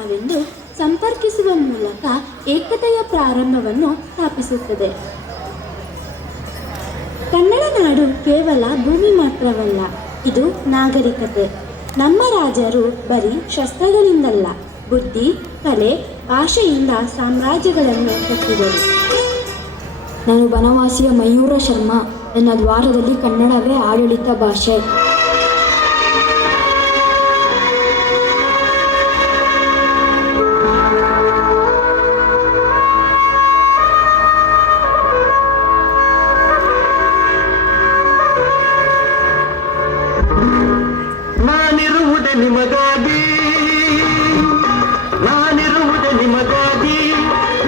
ಗ್ರಾಮವೆಂದು ಸಂಪರ್ಕಿಸುವ ಮೂಲಕ ಏಕತೆಯ ಪ್ರಾರಂಭವನ್ನು ಸ್ಥಾಪಿಸುತ್ತದೆ. ಕನ್ನಡ ನಾಡು ಕೇವಲ ಭೂಮಿ ಮಾತ್ರವಲ್ಲ, ಇದು ನಾಗರಿಕತೆ. ನಮ್ಮ ರಾಜರು ಬರೀ ಶಸ್ತ್ರಗಳಿಂದಲ್ಲ, ಬುದ್ಧಿ, ಕಲೆ, ಭಾಷೆಯಿಂದ ಸಾಮ್ರಾಜ್ಯಗಳನ್ನು ಕಟ್ಟಿದರು. ನಾನು ಬನವಾಸಿಯ ಮಯೂರ ಶರ್ಮಾ. ನನ್ನ ದ್ವಾರದಲ್ಲಿ ಕನ್ನಡವೇ ಆಡಳಿತ ಭಾಷೆ.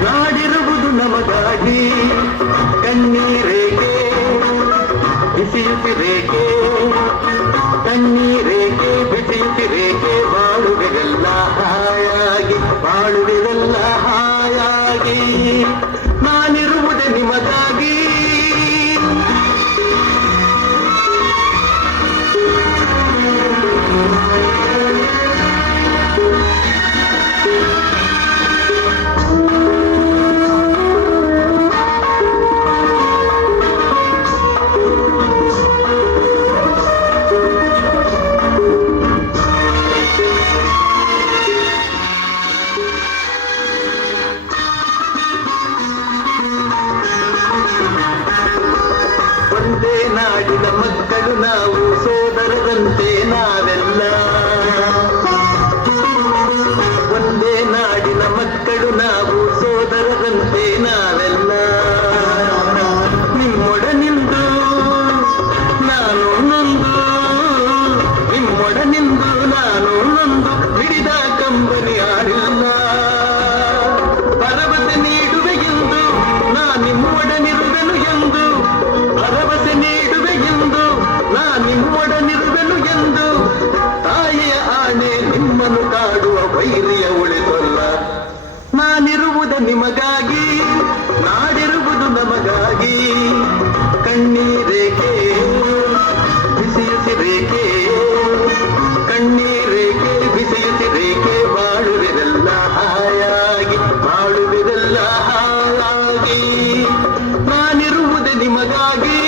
ನಾಡಿರುವುದು ನಮಗಾಗಿ, ಕಣ್ಣೀರೇಕೆ ಬಿಸಿಯುತ್ತಿರೇಕೆ, ಕಣ್ಣೀರೇಕೆ ಬಿಸಿಯುತ್ತಿರೇಕೆ, ಬಾಳುವೆಲ್ಲ ಹಾಯಾಗಿ, ಬಾಳುವೆಲ್ಲ ಹಾಯಾಗಿ, ನಾನಿರುವುದೇ ನಿಮಗಾಗಿ. ಒಂದೇ ನಾಡಿನ ಮಕ್ಕಳು ನಾವು, ಸೋದರರಂತೆ ನಾವೆಲ್ಲ. ಒಂದೇ ನಾಡಿನ ಮಕ್ಕಳು ನಾವು, ಸೋದರರಂತೆ ನಾವೆಲ್ಲ. ನಿಮ್ಮೊಡನಿಂದು ನಾನು ನೊಂದು, ನಿಮ್ಮೊಡನಿಂದು ನಾನು ನೊಂದು, ಹಿಡಿದ ಕಂಬನಿ ಯಾರಿಲ್ಲ. ಭರವಸೆ ನೀಡುವೆ ಎಂದು ನಾ ನಿಮ್ಮೊಡನಿರುವೆನು ಎಂದು, ಭರವಸೆ ನೀಡುವೆ ಎಂದು ನಾ ನಿಮ್ಮೊಡನಿರುವೆನು ಎಂದು, ತಾಯಿಯ ಆಣೆ ನಿಮ್ಮನ್ನು ಕಾಡುವ ವೈರಿಯ ಉಳಿಸಲ್ಲ. ನಾನಿರುವುದು ನಿಮಗಾಗಿ, ನಾಡಿರುವುದು ನಮಗಾಗಿ, ಕಣ್ಣೀರೇಕೆ ಬಿಸಿಯುತ್ತಿರೇಕೆ, ಕಣ್ಣೀರೇಕೆ ಬಿಸಿಯುತ್ತಿರೇಕೆ, ಬಾಳುವೆಲ್ಲ ಹಾಯಾಗಿ, ಬಾಳುವೆಲ್ಲ ಹಾಯಾಗಿ, ನಾನಿರುವುದೇ ನಿಮಗಾಗಿ.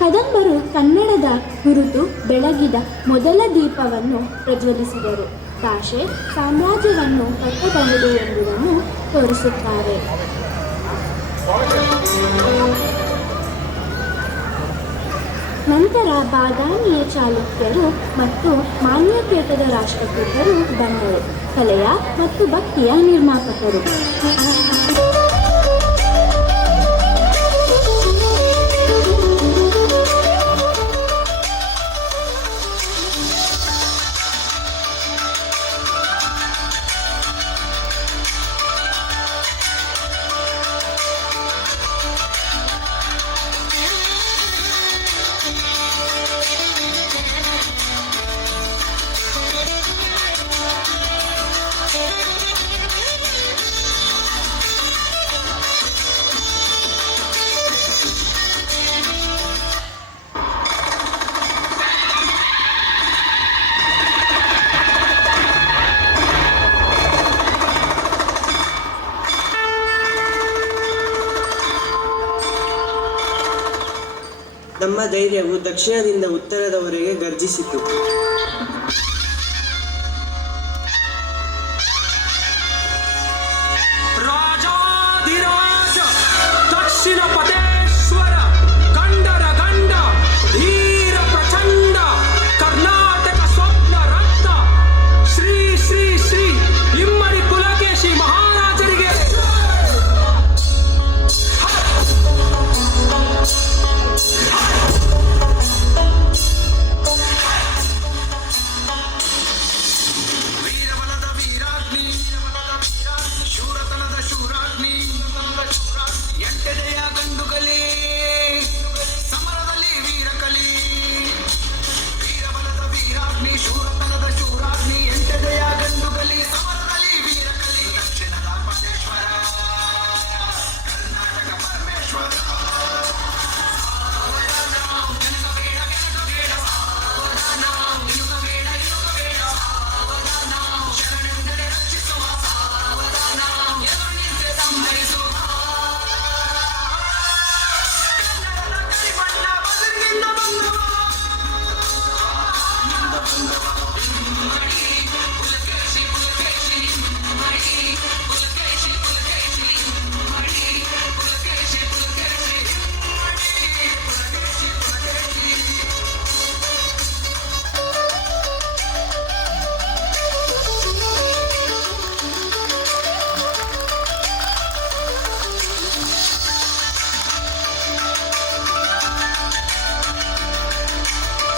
ಕದಂಬರು ಕನ್ನಡದ ಗುರುತು ಬೆಳಗಿದ ಮೊದಲ ದೀಪವನ್ನು ಪ್ರಜ್ವಲಿಸಿದರು. ಭಾಷೆ ಸಾಮ್ರಾಜ್ಯವನ್ನು ಕಟ್ಟಬಹುದು ಎಂಬುದನ್ನು ತೋರಿಸುತ್ತಾರೆ. ನಂತರ ಬಾದಾಮಿಯ ಚಾಲುಕ್ಯರು ಮತ್ತು ಮಾನ್ಯಕೇಟದ ರಾಷ್ಟ್ರಕೂಟರು ಬಂದರು, ಕಲೆಯ ಮತ್ತು ಭಕ್ತಿಯ ನಿರ್ಮಾಪಕರು. ನಮ್ಮ ಧೈರ್ಯವು ದಕ್ಷಿಣದಿಂದ ಉತ್ತರದವರೆಗೆ ಗರ್ಜಿಸಿತು.